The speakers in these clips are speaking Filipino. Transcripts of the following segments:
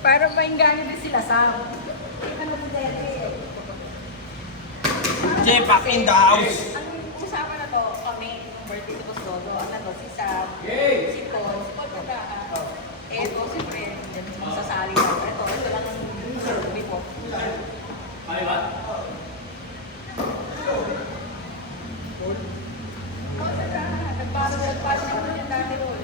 Para ba yung gamit din sila, Sam? Ano po J-Pack in the house. Ang usapan na to, kami, ng birthday ko sa Dodo, ano to, si Sam, si Paul, si Paul Pagkaan. Eto, siyempre, sasali lang. Ito lang ang sabi ko. Ay ba? Nagpasa naman yung dati ron.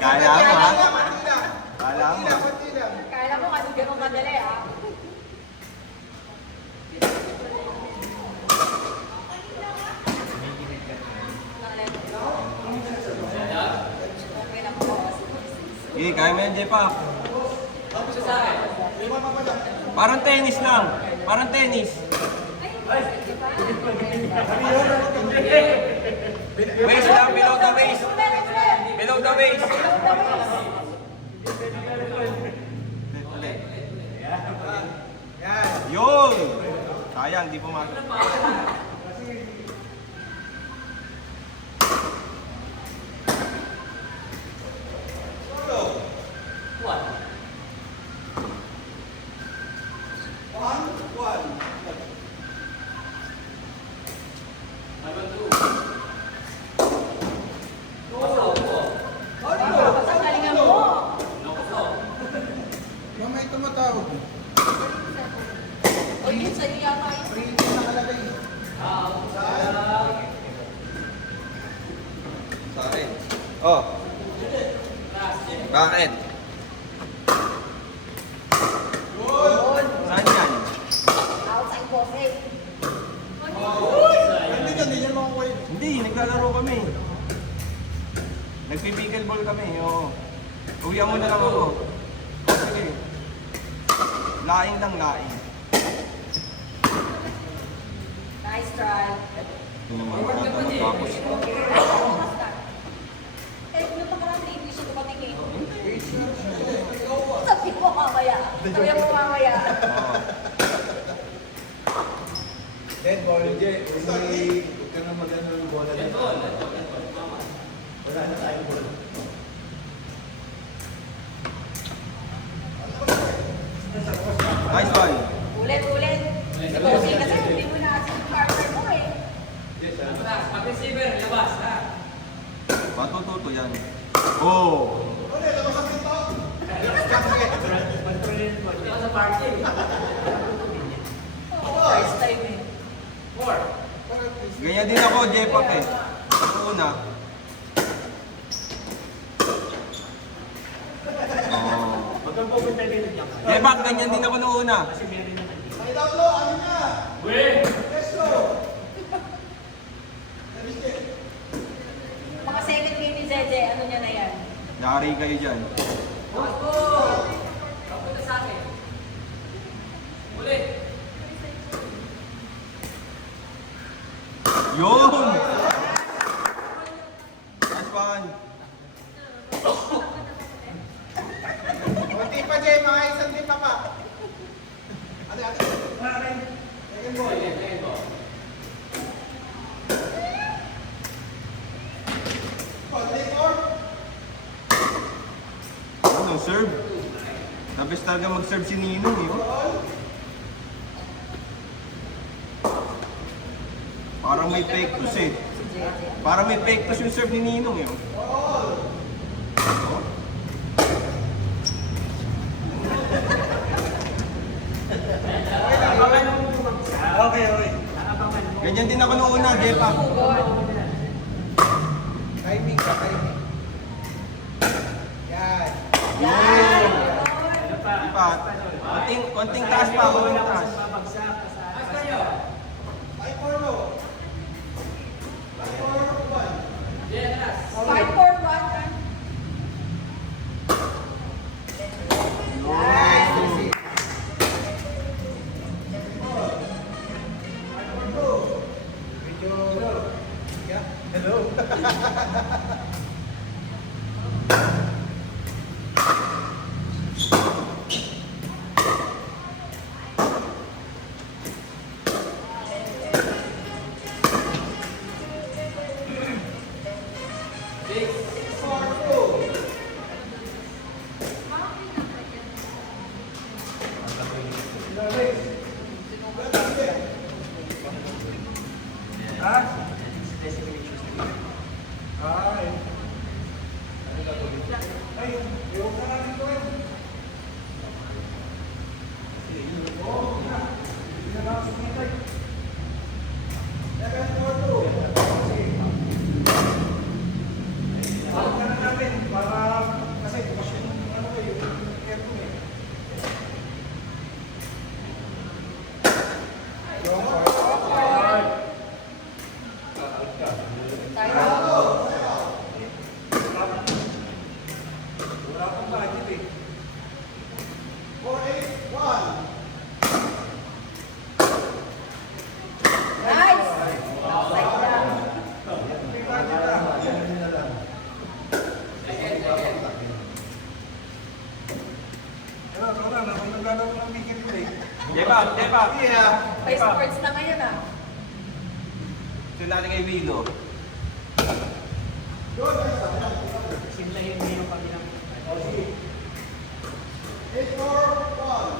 Kaya mo ha? Kala mo. Kala mo kasi ganun kadali ah. Eh, kaya mo yan, J-Pack. Parang tennis lang. Parang tennis. Waist lang, below the waist. Below the waist. Yun! Sayang, di pumasok. Pasagalingan mo. Mamay tumatawag. O yun sa'yo yata yun. Free din nakalagay. Sa akin. Oh. Bakit? Saan yan? Outside coffee. Hindi ka, hindi niya makukuha. Hindi, naglalaro kami. Nagpipikal ball kami, oo. Uwihan mo na lang ako. Sige. Laing lang, laing. Nice try. Ito naman, tapos. Eh, ano pa karang English ito patingin? Sabi mo mamaya. Sabi mo mamaya. Dead ball. Hindi. Huwag ka na magano ng bola. Dead ball. Wala na tayong bola. Nice one. Ulit, ulit. Si Bossy kasi hindi mo na kasi yung partner mo eh. Matututo yan. Oh! First time eh. Ganyan din ako, J-Pop eh. Sa una. Oh. J-Pop, ganyan din ako noong una. May tawlo, ano na? Presto. Mga second game ni Zeze, ano niya na yan? Yari kayo dyan. Yun! Nice one. Kunti pa, Jay. Mga isang di pa pa. Ate, ate. Second ball. Ano, serve? Nabes talaga mag-serve si Ninong eh. Oh. Parang may fake toss eh. Parang may fake toss yung serve ni Ninong eh. Oh. Okay, okay. Ganyan din ako noong una, J-Pop. Timing ka, timing. Yan. Yan! Diba? Konting taas pa, konting taas. Ay, Corlo. 5-4-1. Nice. Hello. Ha? Ay. Ay, ewan ka natin ko yun. Oo, na. Hindi na lang sumitay. Level 4-2. Sige. Balik ka na namin para kasi bukas yung ano ko yung aircon eh. Yung part. Tayo. Wala pang budget eh. 4-8-1. Nice! Outside lang. May budget ah. Yan na lang. Tara, naglalaro ng ticket play. Jepa, Jepa. Yeah. May sports na ngayon ah. Sinali kay Vigo. Simlahin mo yung kabilang. 8-4-1.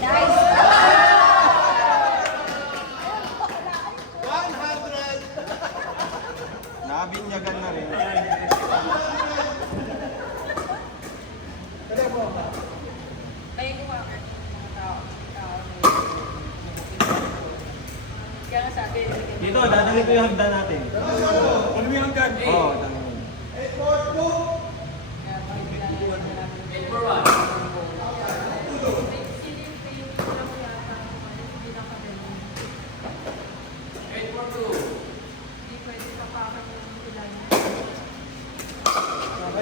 Nice! 100. Nabinyagan na rin. Kaya mo. May kumakit mga tao na kaya nga sabi, Dito, dadalhin ko yung hagdan natin. Ano mo yung hanggan? Oo, dadalhin. 8-4-2. kaya makikilala natin. 842.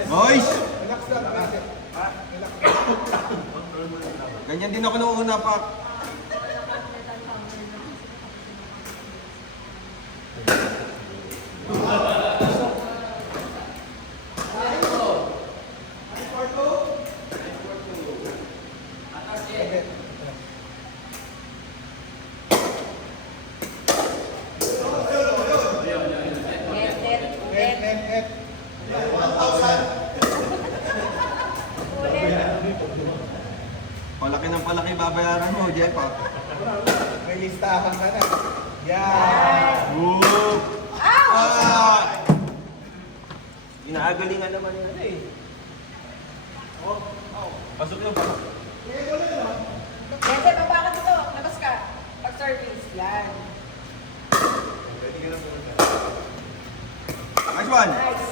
Boys! Relax lang. Relax. Relax. Ganyan din ako nung una pa. Net. Net. 1,000. Ulit. Palaki ng palaki babayaran mo, Jepa. May listahan ka na. Yan. Woo! Ow! Ah! Inaagalingan naman yun eh. Pasok yung pasok. Kasi papakan dito. Labas ka. Pag-service. Yan. Pwede ka na pumunta. Nice one! Nice.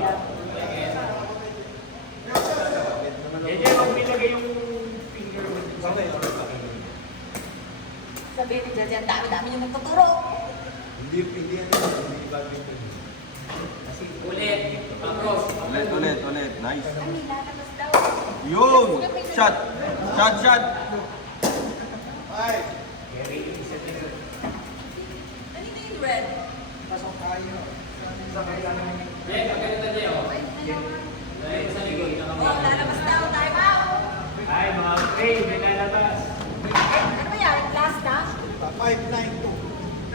Yan. Sabihin ni Jaja, ang dami-dami yung nagtuturo. Hindi yan. Hindi badminton. Ulit. Pangros. Ulit. Nice. Ay, lalabas daw. Yun! Shot! Shot! Five. Kanina yung red. Pasok tayo. Nek, maganda tayo. Ay, dalawa. Dahil sa likod, Oh, nakamahal. lalabas daw. Time out. Ay, mga okay, may lalabas. Eh, ano ba yan? Last na? 5-9-2.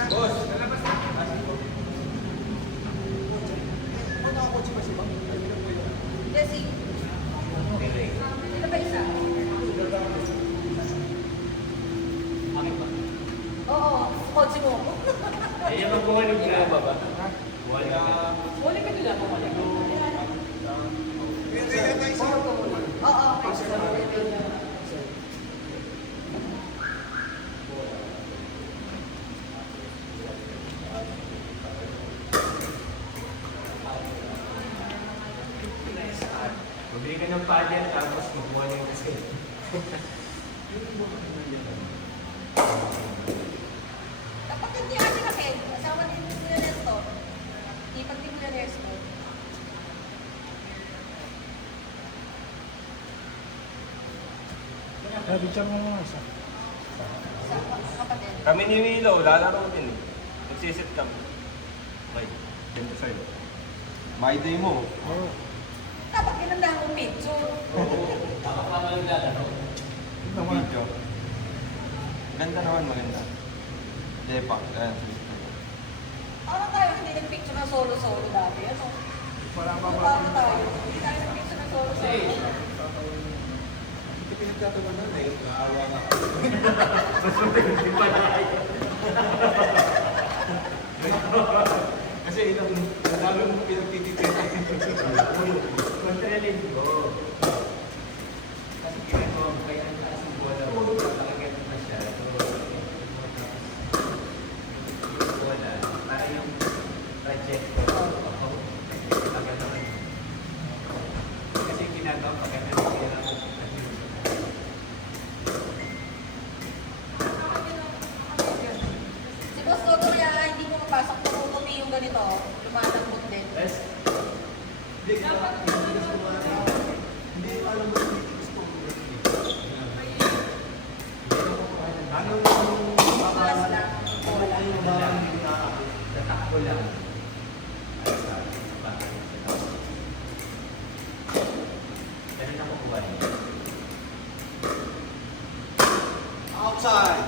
Boss. Jesse. Ano ba isa? Oo, kotse mo. Eh, yung magbuhalog na. ba? Wala. Huli ka nila po. Oo, Mabili ka ng paddle, tapos magbuhalog kasi. Kapag hindi ate kasi, asawa din mo nila Nesto. Ipag din nila Nesto. Sa kapatid. Kami ni Willow, lalaro din. Magsisit kami. May, ganito sa'yo. My day mo. Dapat ginandahan kong picture. Ako pa maglalaro. Video. Ganda naman, maganda. Jepa. Ayan, Ano tayo, hindi nag-picture ng solo-solo dati. Ano? Parang Ano tayo? Hindi tayo nag-picture ng solo-solo. Hindi pinagtatawanan eh. Naawa nga. Kasi ilang lalo mo pinagtitipid. Kontrolin ko. Kasi ginagawa mo kaya ang taas ng bola mo. Talaga ito masyado. Yung bola, para yung trajectory. Agad naman. Kasi ginagawa mo kaya nasira mo. Si Boss Toto kaya hindi mo mapasok kung puputi yung ganito. Lumalambot din. Yes. Hindi alam mo hindi gusto ko. Ano yung Plus lang. Wala. Tatakbo lang. Ganun ako kuha niya. outside.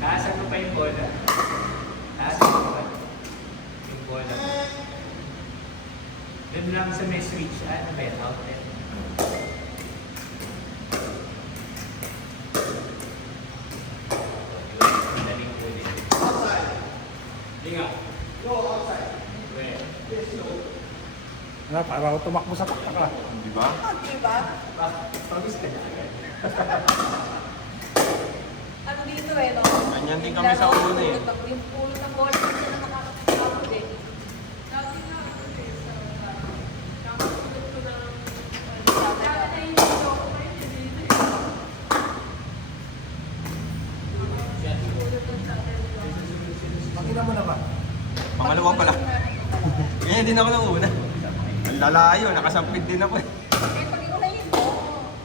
Taasan mo pa yung bola. Taasan mo pa yung bola. Doon lang sa may switch. Ano ba yun? Outlet. Madaling ulit. Outside. Linga. Go outside. Wait. Yes, no. Wala, para ako tumakbo sa pakaka. Di ba? Ah, diba? Pagis ka na agad. Ano dito eh, no? Ganyan din kami sa ulo eh. Yung pulo ng bola hindi sila nakakapagod eh. Dati nga, kakasunod ko ng... Dati na hindi ko ako ngayon, hindi dito eh. Makina mo na ba? Pangalawa pala. Ganyan din ako ng una. Ang lalayo, nakasampid din ako eh. Eh, pag iunahin mo,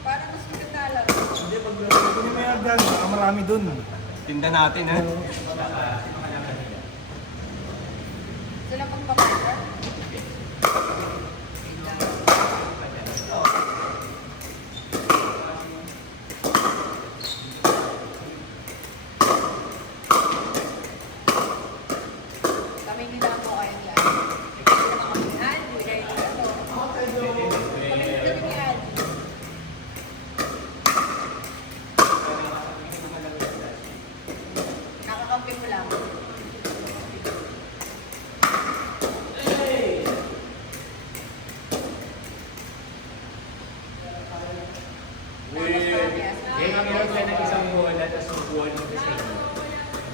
para mas maganda lang. Hindi, pag Kunin mo yan dyan, baka marami dun. Tinda natin ha. Sila pang papasa. Kami nila po kayo niya. Kami kami ni Aldo, kaya dito. Kami ni Aldo. Nakakampi mo lang. Kaya meron ka ng isang bola, tapos yung bola mo sa inyo.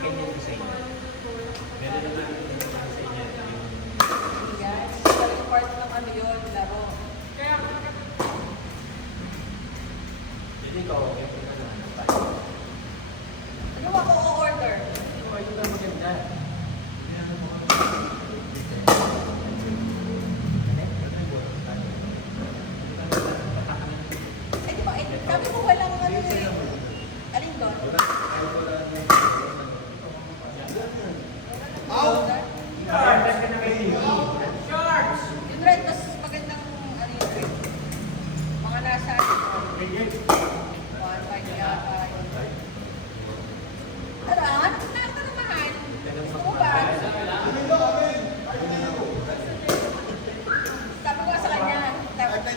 Ganyan yung sa inyo. Meron naman yung sa inyo. Yan. Yung part ng ano yun, laro. Hindi ko, okay ko na naman. Ano ako o-order? Ito na maganda. Eh, di ba? Eh, sabi mo walang ano eh. Alin doon? Out! Parang ka na kayo. Yung red, mas magandang ano yun red. Mga nasa ano. 1.5 yata. Ano, hanap na ito na mahal. Gusto mo ba? Sabi ko sa kanya,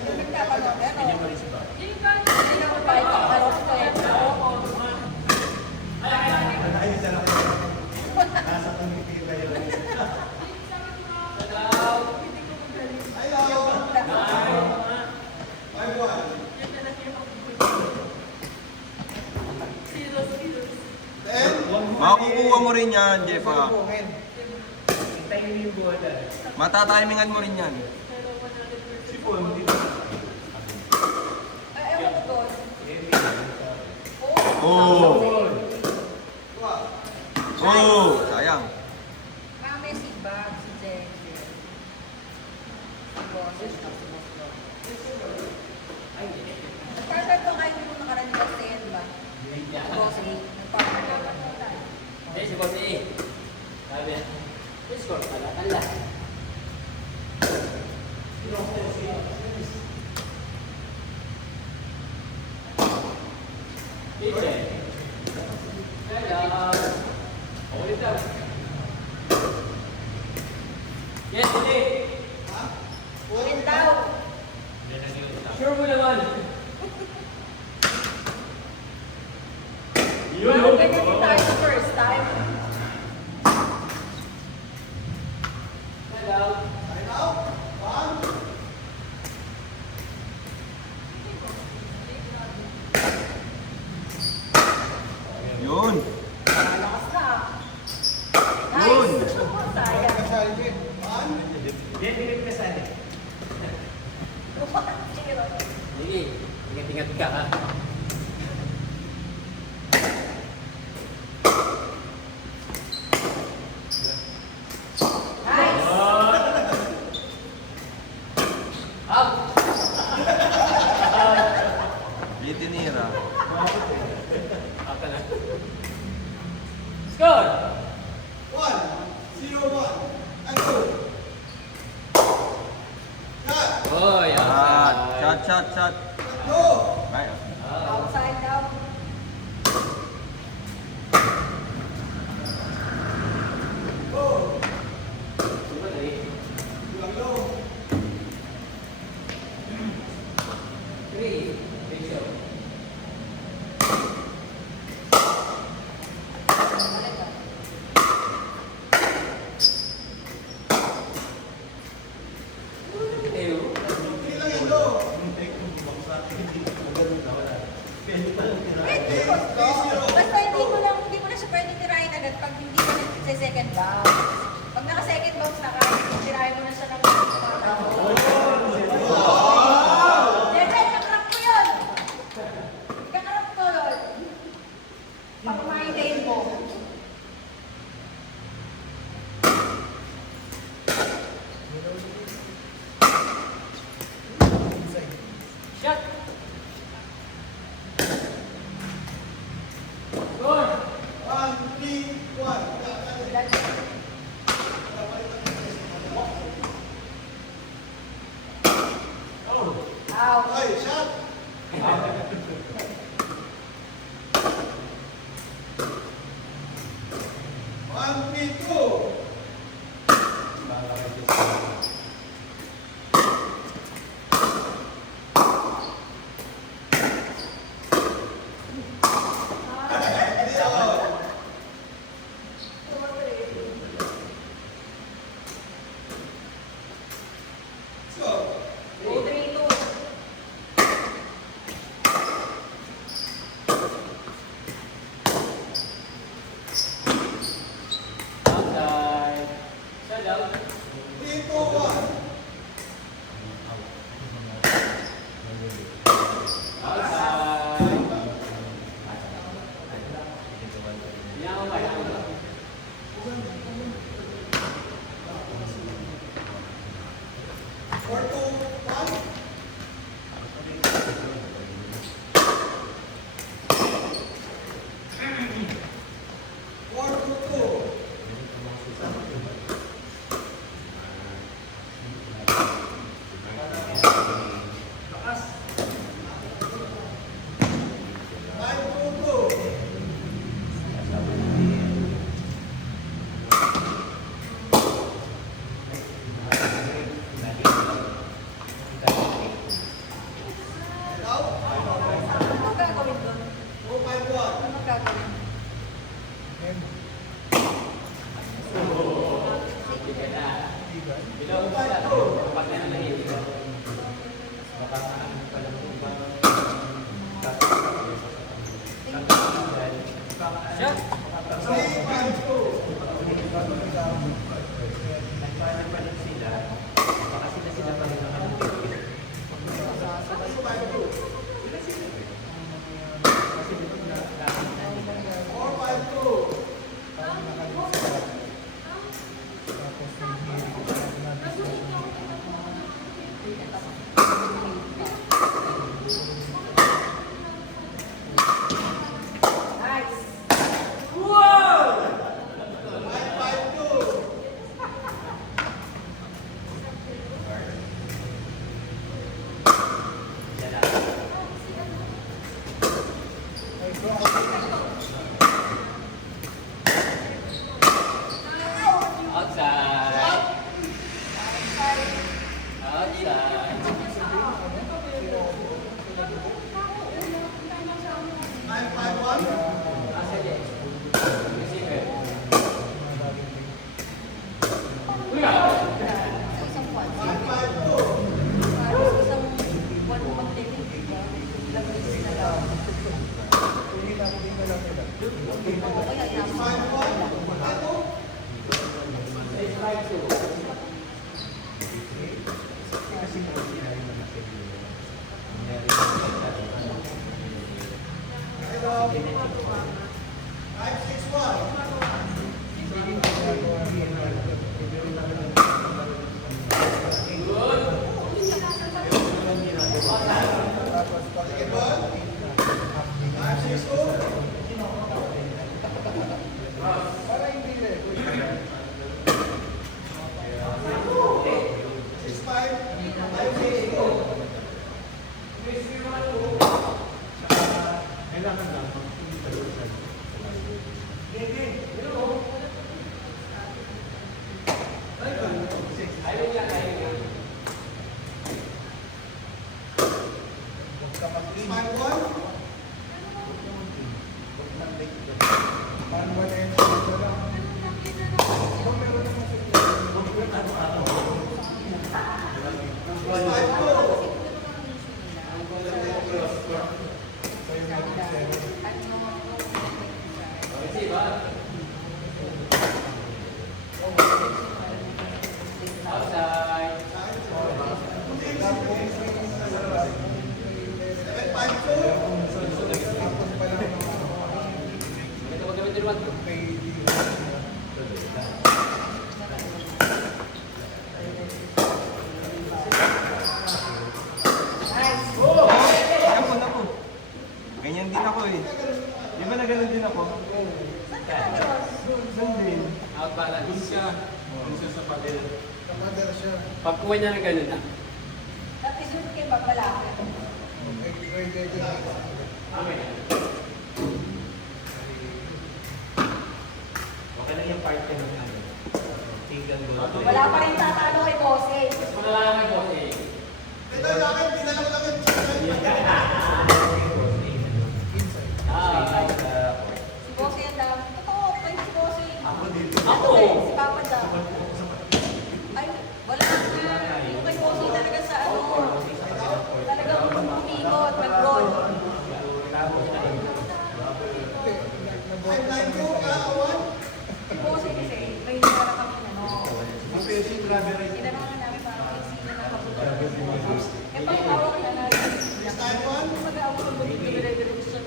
yung nagtatanong, pero hindi na ko ba ito kalot ko eh. Ayun sa lang. Nasa pangitira yun. Ayaw! 5-1. Then, Makukuha mo rin yan, Jeff ha. Hintayin mo yung bola. Matatimingan mo rin yan. Sipon, hindi ba? Ay, ewan ko doon. Oh! Oh! Sayang. Kami si Bob, si Jenny. Nag-partner pa kayo nung nakaraan sa sale ba? Grocery. Nag-partner ka ba? Hindi, si Boss A. Sabi niya, score pala, tala. Teacher. Hello. Ulit daw. Yes, ulit. Ulit daw. Sure mo naman. Wow, ganyan din tayo sa first time. Hello. Yun. Malakas na. Yun. Nice. Sayang. Hindi, tingnan ka saan eh. 1-0. Sige, ingat-ingat ka ha. Nice. Out! Litinira. Out ka na. Score! 1-0-1. And go. Shot. Oh, yeah. Shot. Go. Ay, Outside daw. Go. Super dali. Lang low. 3. Big show. Ew. Hindi lang yan low. Basta hindi mo na siya pwede tirahin agad pag hindi ka nag-second bounce. Pag naka-second bounce na ka, tirahin mo na siya ng Siyempre, kakarap ko yun! Kakarap ko yun! Pag-maintain mo. Shot! Score! 1-3-1. Out. Ay, shot. One, three, two. Let's go. 2-3-2. Outside. Shut out. 3-2-1. Outside. Yan ako ba? Yan ako ba? 4-2-1. Four, two, two. Five, two, two. Kasi kung sinabi mo na kayo, nangyari kailangan lang magpapalitan sa layo. Ako na po. Ganyan din ako eh. Di ba na ganun din ako? Doon din. Outbalance siya. Doon siya sa padel. Pagkuha niya ng ganun, At isunod kayo babalaki. Okay lang yung part ka ng ano. Single goal. Wala pa rin tatalo kay Bossing. mas malalaman ko eh. Si Bossing ang dami. Totoo, kayo si Bossing. Ako? Si Papa daw. Ay, wala na. Yung kay Bossing talaga sa ano. Talagang umikot, nag-roll. Si Bossing kasi, may nila kami ano. Sinanangan namin para may sino na kapunta. Eh, pag-awak na natin. Mag-awak ng buti dire-diretso.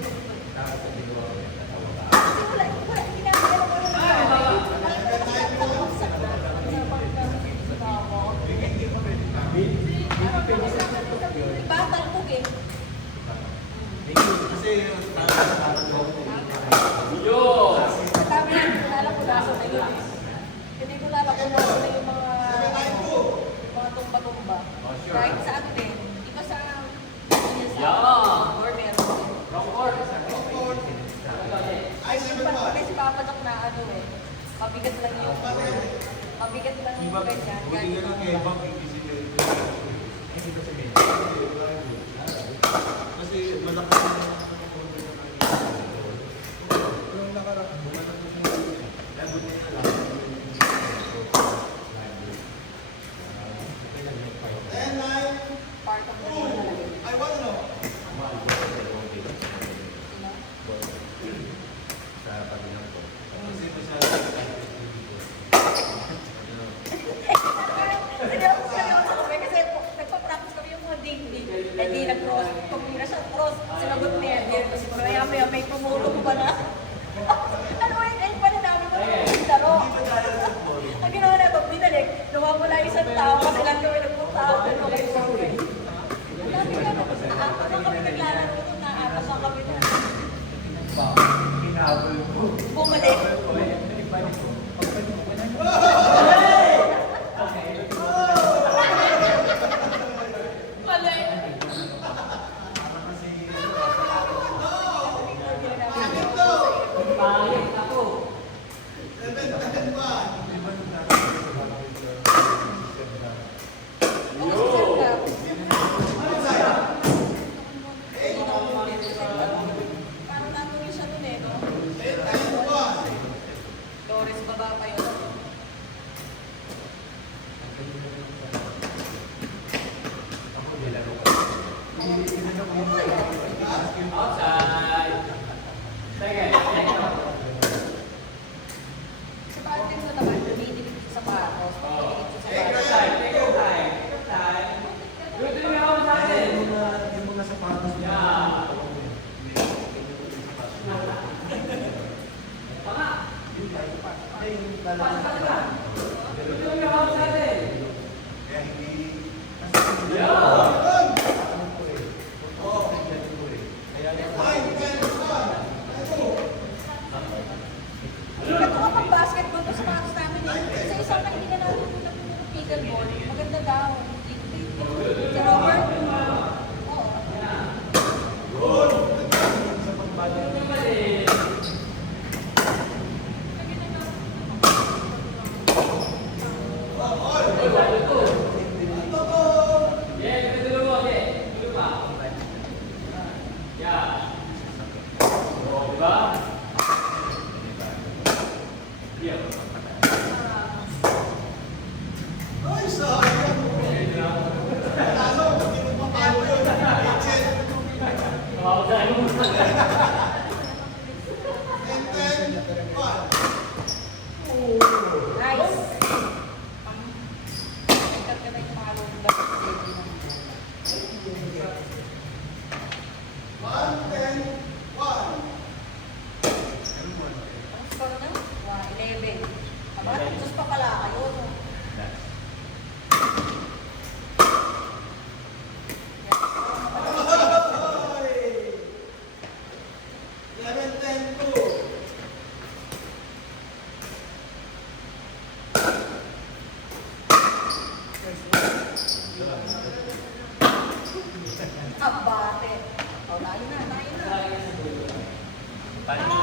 Wala, ginagawa ko naman. Batang pugin. Kasi Yo! Sabi na, kilala ko na na yun. Hindi ko na na yung mga tumba-tumba. Kahit sa ano din, iba sa Yeah. or meron. Rock or. Ay, yung pati si Papa Doc na ano eh, mabigat lang yung ganyan. buti nga lang kay Bang i-visit kasi malaki yung nakaraan Part of the I want to know. Seryoso kami kasi nagpa-practice kami yung mga dingding. Eh di nag-cross, pumira siya cross, sinagot niya. Tapos maya may tumulong pa na. Ano eh, pa na namin ko yung laro. Ang ginawa na ito, binalik, lumamula isang tao kasi lang kami nagpunta. Ano kayo sa uwi? Ang dami ka na, naapas ang kami naglalaro doon, naapas ang kami doon. Bumalik. Ako basketball, maganda daw. Si Robert? Oo. Nice. Ito na yung palo ng basketball. Ang score na? 11. Aba, tapos pa pala kayo. No? Abate. O, tayo na, tayo na. Paano